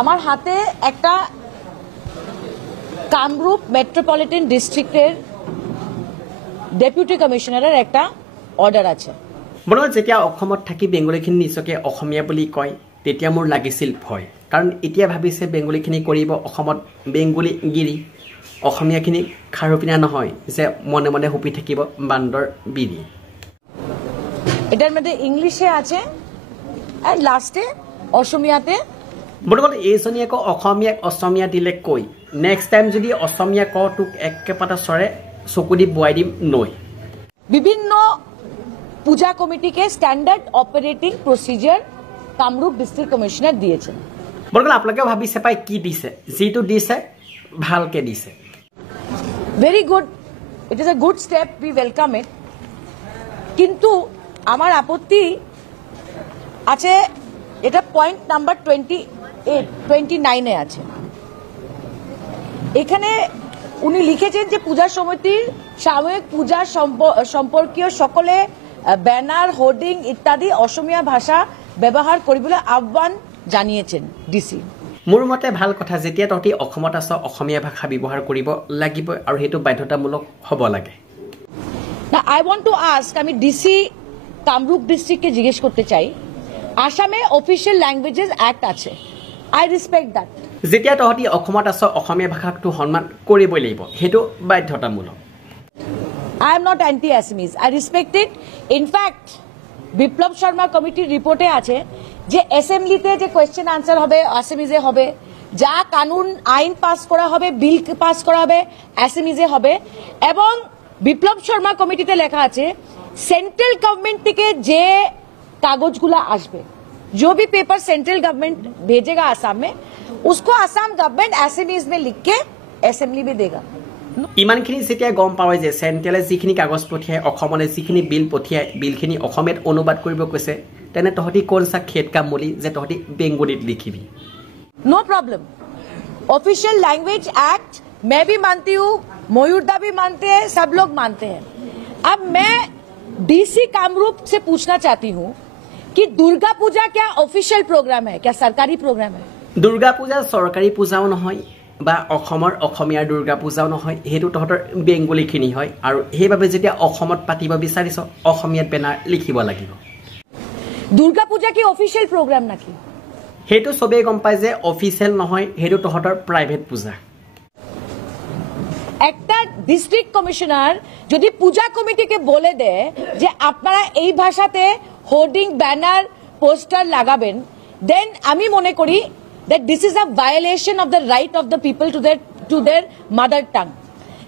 আমাৰ হাতে একটা কামৰূপ মেট্ৰোপলিটন ডিস্ট্ৰিক্টেৰ ডেপুটি কমিশনাৰেৰ একটা অৰ্ডাৰ আছে। বৰ্তমান যেতিয়া অসমত থাকি বেংগলীখিনি নিজকে অসমীয়া বুলি কয় তেতিয়া মোৰ লাগিছিল ভয়, কাৰণ এতিয়া ভাবিছে বেংগলীখিনি কৰিব অসমত বেংগলীগিৰি, অসমীয়াখিনি খাৰুপিনা নহয় যে মনে মনে হুপি থাকিব বান্দৰ বিৰি। এটাৰ মধ্যে ইংলিশে আছে আৰ লাস্টে অসমীয়াতে। বৰ্তমান এইজনী আকৌ অসমীয়াক অসমীয়া দিলে কৈ নেক্সট টাইম যদি অসমীয়া কওঁ তোক একেপাতা চৰে চকু দি বোৱাই দিম নৈ। বিভিন্ন পূজা কমিটিকে standard operating procedure Kamrup district commissioner দিয়েছেন। বৰ্তমান আপোনালোকে ভাবিছে পাই কি দিছে, যিটো দিছে ভালকে দিছে। Very good, it is a good step, we welcome it. কিন্তু আমার আপত্তি আছে, এটা পয়েন্ট নাম্বার 29 আছে। এখানে উনি লিখেছেন যে পূজা সমিতির সাময়িক পূজা সম্পর্কীয় সকলে ব্যানার, হোর্ডিং ইত্যাদি অসমীয়া ভাষা ব্যবহার কৰিবলৈ আহ্বান জানিয়েছেন ডিসি। মোৰ মতে ভাল কথা, যেতিয়া তহঁতি অসমত আছ অসমীয়া ভাষা ব্যৱহাৰ কৰিব লাগিব আৰু সেইটো বাধ্যতামূলক হ'ব লাগে। না, আই ওয়ান্ট টু আস্ক, আমি ডিসি কামরূপ ডিস্ট্রিক্টকে জিজ্ঞেস করতে চাই, আসামে অফিসিয়াল ল্যাঙ্গুয়েজেস অ্যাক্ট আছে, আই রেসপেক্ট দ্যাট। যেতিয়া তহঁতি অসমত আছ অসমীয়া ভাষাটো সন্মান কৰিবই লাগিব, সেইটো বাধ্যতামূলক। I am not anti-Assamese. I respect it. In fact, বিপ্লব শর্মা কমিটির রিপোর্টে আছে যে অ্যাসেম্বলিতে যে কোয়েশ্চেন আনসার হবে আসামিজে হবে, যা কানুন আইন পাস করা হবে, বিল পাস করা হবে অ্যাসামিজে হবে। এবং বিপ্লব শর্মা কমিটিতে লেখা আছে সেন্ট্রাল গভর্নমেন্ট থেকে যে কাগজগুলো আসবে, जो भी पेपर सेंट्रल गवर्नमेंट भेजेगा आसाम में, उसको आसाम गवर्नमेंट एसएमईज में लिख के असेंबली में देगा। ইমানখিনি যেতিয়া গম পাওঁই যে চেণ্ট্ৰেলে যিখিনি কাগজ পঠিয়াই অসমলৈ, যিখিনি বিল পঠিয়াই বিলখিনি অসমীয়াত অনুবাদ কৰিব কৈছে, তেনে তহঁতি কোন চা খেত কাম বুলি যে তহঁতি বেংগলীত লিখিবি। No problem, official language act मैं भी मानती हूँ, मयूरदा भी मानते हैं, सब लोग मानते हैं। अब मैं डीसी कामरूप से पूछना चाहती हूँ कि दुर्गा पूजा क्या ऑफिशियल प्रोग्राम है, क्या सरकारी प्रोग्राम है? দুৰ্গা পূজা চৰকাৰী পূজাও নহয় বা অসমৰ অসমীয়াৰ দুৰ্গা পূজাও নহয়, সেইটো তহঁতৰ বেংগলীখিনি হয়। আৰু সেইবাবে যেতিয়া অসমত পাতিব বিচাৰিছ অসমীয়াত বেনাৰ লিখিব লাগিব। দুর্গা পূজা কি অফিशियल प्रोग्राम নাকি? সেইটো চবেই গম পায় যে অফিচিয়েল নহয়, সেইটো তহঁতৰ প্ৰাইভেট পূজা। একটা ডিস্ট্রিক্ট কমিশনার যদি পূজা কমিটিকে বলে দেয় যে আপনারা এই ভাষাতে হোর্ডিং, ব্যানার, পোস্টার লাগাবেন, দেন আমি মনে করি that this is a violation of the right of the people to their mother tongue.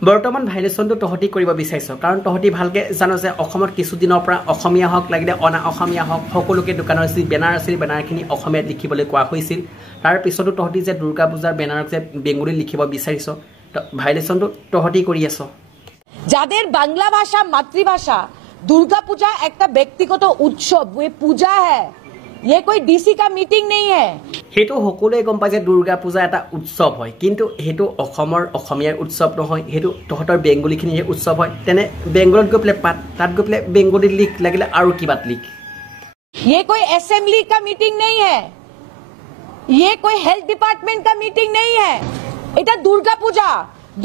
বৰ্তমান ভাইলেশ্যনটো তহঁতি কৰিব বিচাৰিছ, কাৰণ তহঁতি ভালকে জানো যে অসমত কিছুদিনৰ পৰা অসমীয়া হওক লাগিলে অনা অসমীয়া হওক সকলোকে দোকানৰ যি বেনাৰ আছিল বেনাৰখিনি অসমীয়াত লিখিবলৈ কোৱা হৈছিল। তাৰ পিছতো তহঁতি যে দুৰ্গা পূজাৰ বেনাৰত যে বেংগলীত লিখিব বিচাৰিছ, ভাইলেশ্যনটো তহঁতি কৰি আছ। যাদের বাংলা ভাষা মাতৃভাষা, দুর্গা পূজা একটা ব্যক্তিগত উৎসব, ये पूजा है, ये कोई डीसी का मीटिंग नहीं है। সেইটো সকলোৱে গম পায় যে দুৰ্গা পূজা এটা উৎসৱ হয়, কিন্তু সেইটো অসমৰ অসমীয়াৰ উৎসৱ নহয়, সেইটো তহঁতৰ বেংগলীখিনিৰ উৎসৱ হয়। তেনে বেংগলত গৈ পেলাই পাত, তাত গৈ পেলাই বেংগলীত লিখ, লাগিলে আৰু কিবাত লিখ। ये कोई असेंबली का मीटिंग नहीं है, ये कोई हेल्थ डिपार्टमेंट का मीटिंग नहीं है, এটা দুর্গা পূজা।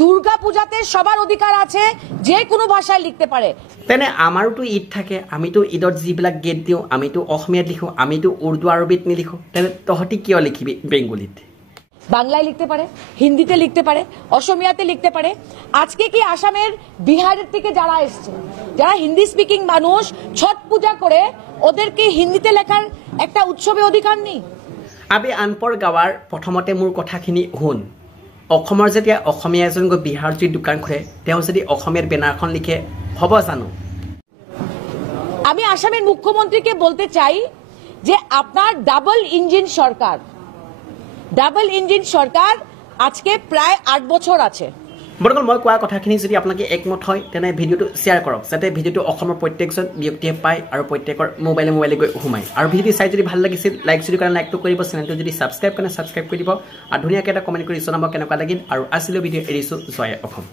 দুর্গা পূজাতে সবার অধিকার আছে, যে কোনো ভাষায় লিখতে পারে। তেনে আমাৰোতো ঈদ থাকে, আমিতো ঈদত যিবিলাক গীত দিওঁ আমিতো অসমীয়াত লিখোঁ, আমিতো উৰ্দু আৰবিত নিলিখোঁ। তেনে তহঁতি কিয় লিখিবি বেংগলীত? বাংলায় লিখতে পারে, হিন্দিতে লিখতে পারে, অসমিয়াতে লিখতে পারে। আজকে কি আসামের বিহারের থেকে যারা এসছে, যারা হিন্দি স্পিকিং মানুষ ছট পূজা করে, ওদেরকে হিন্দিতে লেখার একটা উৎসবে অধিকার নেই? আবে আনপৰ গাঁৱৰ প্ৰথমতে মোৰ কথাখিনি শুন। অসমৰ যেতিয়া অসমীয়া এজন গৈ বিহাৰত যদি দোকান খোলে, তেওঁ যদি অসমীয়াত বেনাৰখন লিখে হ'ব জানো? আমি আসামের মুখ্যমন্ত্রীকে বলতে চাই যে আপনার ডাবল ইঞ্জিন সরকার আজকে প্রায় 8 বছর আছে। বৰ্তমান মই কোৱা কথাখিনি যদি আপোনালোকে একমত হয় তেনে ভিডিঅ'টো শ্বেয়াৰ কৰক, যাতে ভিডিঅ'টো অসমৰ প্ৰত্যেকজন ব্যক্তিয়ে পায় আৰু প্ৰত্যেকৰ মোবাইলে গৈ সোমায়। আৰু ভিডিঅ'টো চাই যদি ভাল লাগিছিল, লাইক যদি কাৰণে লাইকটো কৰিব, চেনেলটো যদি ছাবস্ক্ৰাইব কাৰণে ছাবস্ক্ৰাইব কৰি দিব, আৰু ধুনীয়াকৈ এটা কমেণ্ট কৰি জনাব কেনেকুৱা লাগিল। আৰু আজিলৈ ভিডিঅ' এৰিছোঁ। জয় অসম।